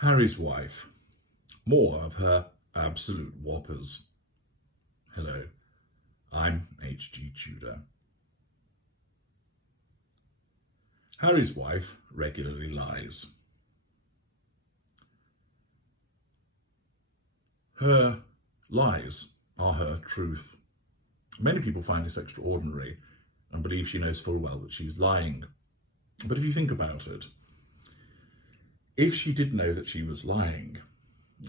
Harry's wife. More of her absolute whoppers. Hello, I'm H.G. Tudor. Harry's wife regularly lies. Her lies are her truth. Many people find this extraordinary and believe she knows full well that she's lying. But if you think about it, if she did know that she was lying,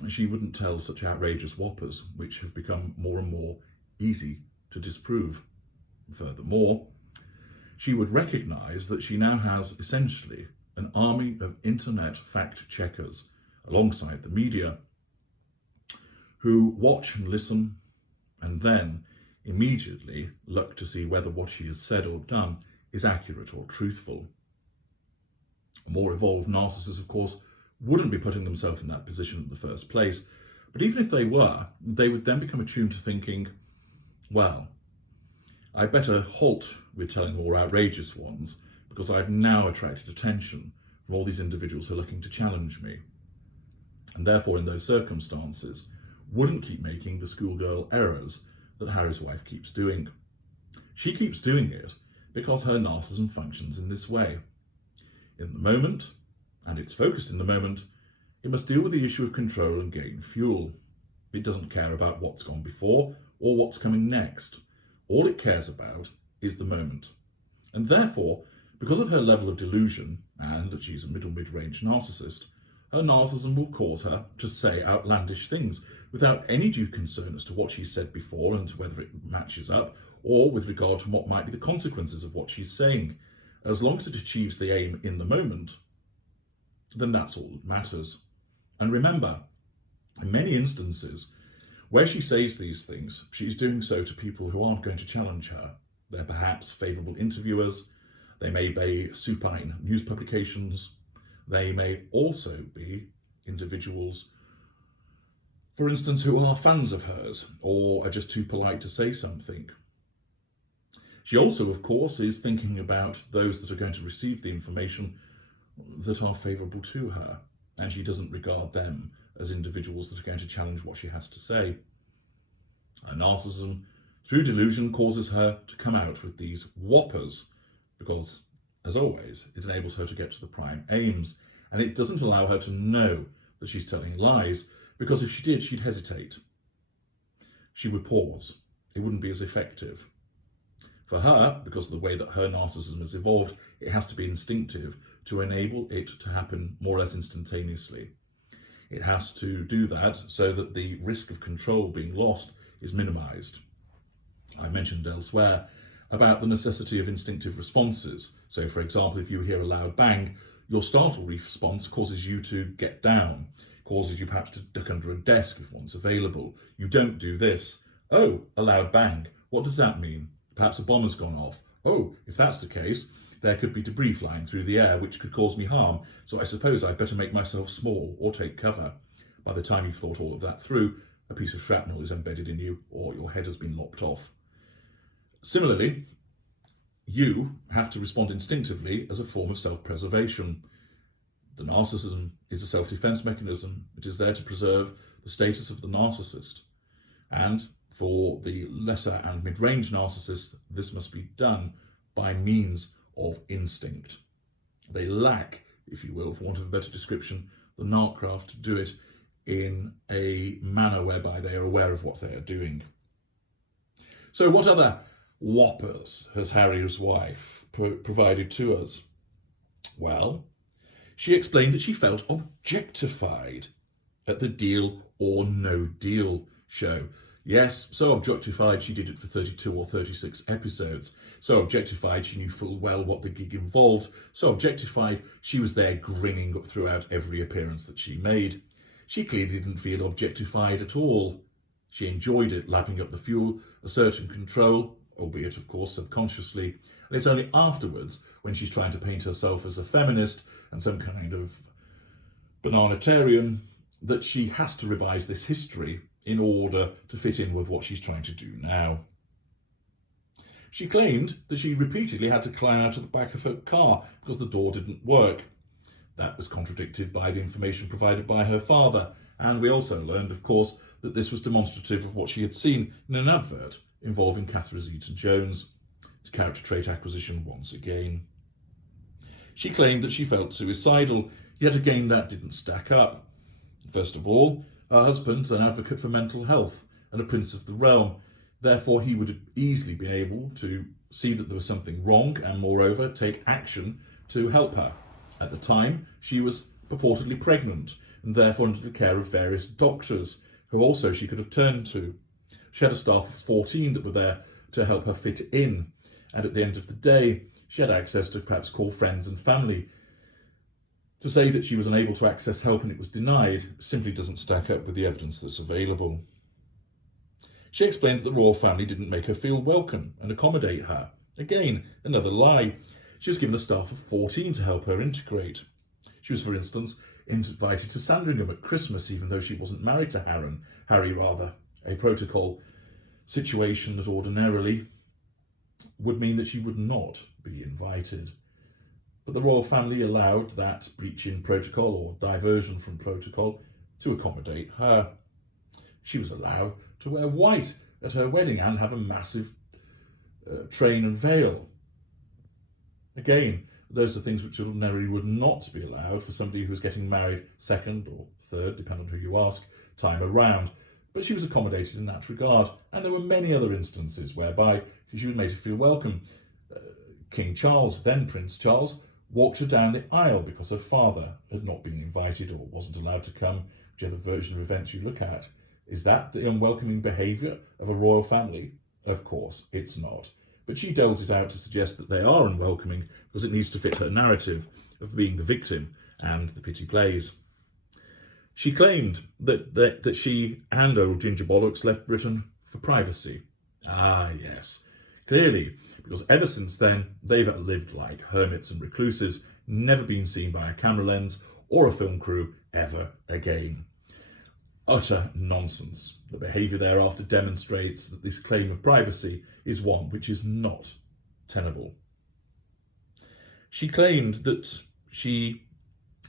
she wouldn't tell such outrageous whoppers, which have become more and more easy to disprove. Furthermore, she would recognise that she now has essentially an army of internet fact checkers alongside the media who watch and listen and then immediately look to see whether what she has said or done is accurate or truthful. More evolved narcissists, of course, wouldn't be putting themselves in that position in the first place. But even if they were, they would then become attuned to thinking, well, I better halt with telling more outrageous ones because I've now attracted attention from all these individuals who are looking to challenge me. And therefore, in those circumstances, wouldn't keep making the schoolgirl errors that Harry's wife keeps doing. She keeps doing it because her narcissism functions in this way. In the moment, and it's focused in the moment, it must deal with the issue of control and gain fuel. It doesn't care about what's gone before or what's coming next. All it cares about is the moment. And therefore, because of her level of delusion, and that she's a mid-range narcissist, her narcissism will cause her to say outlandish things without any due concern as to what she's said before and whether it matches up, or with regard to what might be the consequences of what she's saying. As long as it achieves the aim in the moment, then that's all that matters. And remember, in many instances, where she says these things, she's doing so to people who aren't going to challenge her. They're perhaps favourable interviewers, they may be supine news publications, they may also be individuals, for instance, who are fans of hers or are just too polite to say something. She also, of course, is thinking about those that are going to receive the information that are favourable to her, and she doesn't regard them as individuals that are going to challenge what she has to say. Her narcissism, through delusion, causes her to come out with these whoppers because, as always, it enables her to get to the prime aims, and it doesn't allow her to know that she's telling lies, because if she did, she'd hesitate. She would pause. It wouldn't be as effective. For her, because of the way that her narcissism has evolved, it has to be instinctive to enable it to happen more or less instantaneously. It has to do that so that the risk of control being lost is minimised. I mentioned elsewhere about the necessity of instinctive responses. So, for example, if you hear a loud bang, your startle response causes you to get down, causes you perhaps to duck under a desk if one's available. You don't do this. Oh, a loud bang. What does that mean? Perhaps a bomb has gone off. Oh, if that's the case, there could be debris flying through the air which could cause me harm, so I suppose I'd better make myself small or take cover. By the time you've thought all of that through, a piece of shrapnel is embedded in you or your head has been lopped off. Similarly, you have to respond instinctively as a form of self-preservation. The narcissism is a self-defense mechanism. It is there to preserve the status of the narcissist. And for the lesser and mid-range narcissists, this must be done by means of instinct. They lack, if you will, for want of a better description, the narcraft to do it in a manner whereby they are aware of what they are doing. So what other whoppers has Harry's wife provided to us? Well, she explained that she felt objectified at the Deal or No Deal show. Yes, so objectified she did it for 32 or 36 episodes. So objectified she knew full well what the gig involved. So objectified she was there grinning throughout every appearance that she made. She clearly didn't feel objectified at all. She enjoyed it, lapping up the fuel, asserting control, albeit of course subconsciously. And it's only afterwards, when she's trying to paint herself as a feminist and some kind of bananitarian, that she has to revise this history in order to fit in with what she's trying to do now. She claimed that she repeatedly had to climb out of the back of her car because the door didn't work. That was contradicted by the information provided by her father, and we also learned, of course, that this was demonstrative of what she had seen in an advert involving Catherine Zeta-Jones. Character trait acquisition once again. She claimed that she felt suicidal, yet again that didn't stack up. First of all, her husband's an advocate for mental health and a prince of the realm. Therefore, he would have easily been able to see that there was something wrong and, moreover, take action to help her. At the time, she was purportedly pregnant and therefore under the care of various doctors, who also she could have turned to. She had a staff of 14 that were there to help her fit in, and at the end of the day, she had access to perhaps call friends and family. To say that she was unable to access help and it was denied simply doesn't stack up with the evidence that's available. She explained that the royal family didn't make her feel welcome and accommodate her. Again, another lie. She was given a staff of 14 to help her integrate. She was, for instance, invited to Sandringham at Christmas, even though she wasn't married to Harry, a protocol situation that ordinarily would mean that she would not be invited. But the royal family allowed that breach in protocol or diversion from protocol to accommodate her. She was allowed to wear white at her wedding and have a massive train and veil. Again, those are things which ordinarily would not be allowed for somebody who was getting married second or third, depending on who you ask, time around. But she was accommodated in that regard. And there were many other instances whereby she was made to feel welcome. King Charles, then Prince Charles, walked her down the aisle because her father had not been invited or wasn't allowed to come, whichever version of events you look at. Is that the unwelcoming behaviour of a royal family? Of course, it's not. But she doles it out to suggest that they are unwelcoming because it needs to fit her narrative of being the victim and the pity plays. She claimed that she and old Ginger Bollocks left Britain for privacy. Ah, yes. Clearly, because ever since then, they've lived like hermits and recluses, never been seen by a camera lens or a film crew ever again. Utter nonsense. The behaviour thereafter demonstrates that this claim of privacy is one which is not tenable. She claimed that she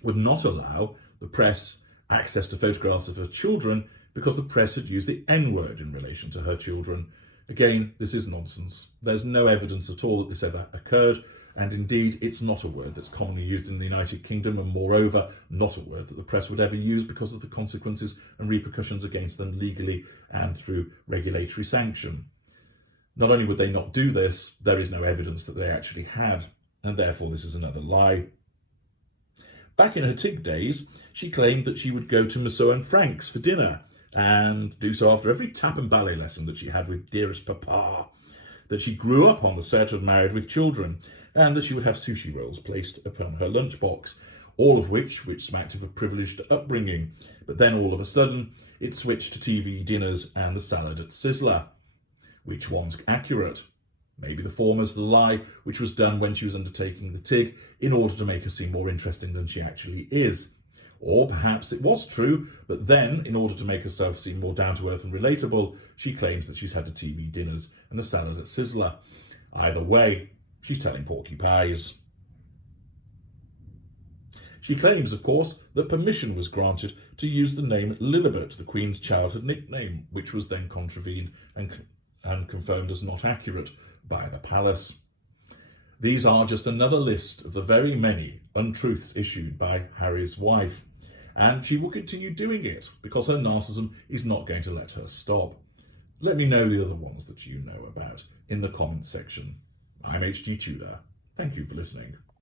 would not allow the press access to photographs of her children because the press had used the N-word in relation to her children. Again, this is nonsense. There's no evidence at all that this ever occurred, and indeed it's not a word that's commonly used in the United Kingdom, and moreover, not a word that the press would ever use because of the consequences and repercussions against them legally and through regulatory sanction. Not only would they not do this, there is no evidence that they actually had, and therefore this is another lie. Back in her TIG days, she claimed that she would go to Musso and Frank's for dinner, and do so after every tap and ballet lesson that she had with dearest papa, that she grew up on the set of Married with Children, and that she would have sushi rolls placed upon her lunchbox, all of which smacked of a privileged upbringing. But then all of a sudden, it switched to TV dinners and the salad at Sizzler. Which one's accurate? Maybe the former's the lie, which was done when she was undertaking the TIG in order to make her seem more interesting than she actually is. Or perhaps it was true, but then, in order to make herself seem more down-to-earth and relatable, she claims that she's had the TV dinners and the salad at Sizzler. Either way, she's telling porky pies. She claims, of course, that permission was granted to use the name Lilibet, the Queen's childhood nickname, which was then contravened and confirmed as not accurate by the palace. These are just another list of the very many untruths issued by Harry's wife, and she will continue doing it because her narcissism is not going to let her stop. Let me know the other ones that you know about in the comments section. I'm HG Tudor. Thank you for listening.